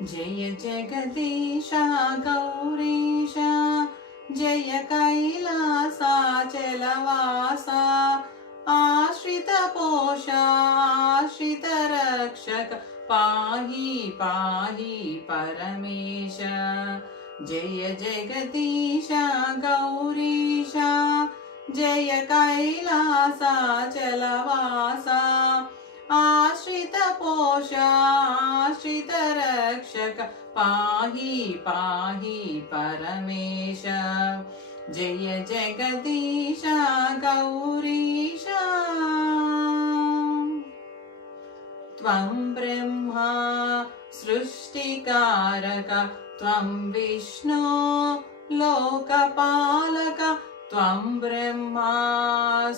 जय जगदीश गौरीश जय कैलासाचलवासा आश्रितपोषा आश्रितरक्षक पाहि पाहि परमेश जय जगदीश गौरीश जय कैलासाचलवासा आश्रितपोषा आश्रितरक्षक पाहि पाहि परमेश जय जगदीश गौरीश त्वं ब्रह्मा सृष्टिकारक त्वं विष्णु लोकपालक त्वं ब्रह्मा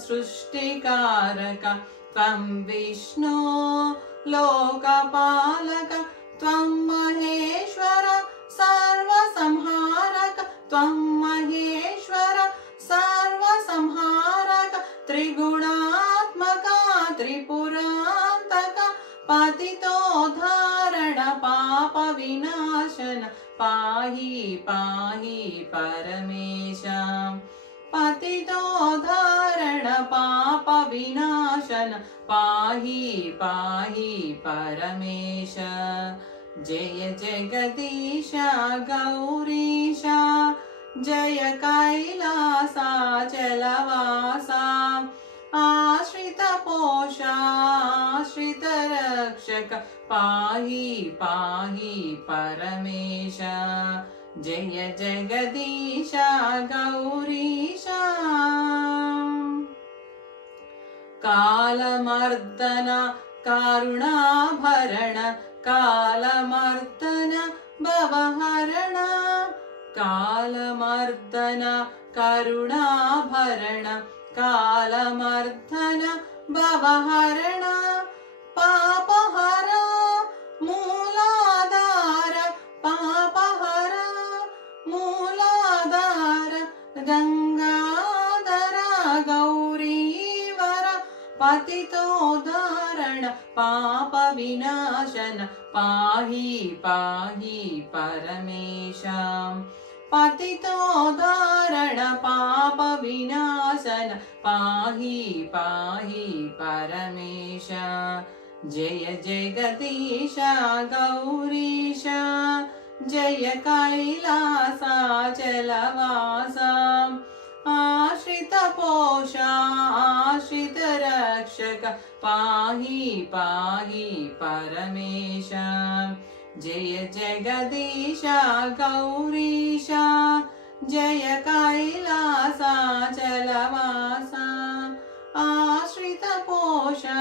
सृष्टिकारक त्वं विष्णु लोकपालक त्वं महेश्वर सर्वसंहारक त्वं महेश्वर सर्वसंहारक त्रिगुणात्मक त्रिपुरान्तक पतितोद्धारण पाप विनाशन पाहि पाहि परमेश पतितोद्धारण पाप विनाशन पाहि पाहि परमेश जय जगदीश गौरीश जय कैलासाचलवासा आश्रितपोषा आश्रितरक्षक पाहि पाहि परमेश जय जगदीश गौरीश कालमर्दन कारुणाभरण कालमर्दन भवहरण कालमर्दन करुणाभरण कालमर्दन भवहरण पापहर मूलाधार पापहर मूलाधार गंगाधर गौरीवर पतितोद्धारण पाप विनाशन पाहि पाहि परमेश पतितोद्धारण पाप विनाशन पाहि पाहि परमेश जय जगदीश गौरीश जय कैलासाचलवासा आश्रितपोषा आश्रितरक्षक पाहि पाहि परमेश जय जगदीश गौरीश जय कैलासाचलवासा आश्रितपोषा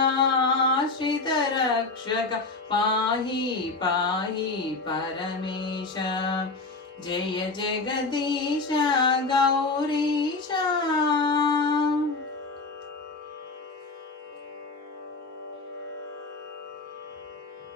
आश्रितरक्षक पाहि पाहि परमेश जय जगदीश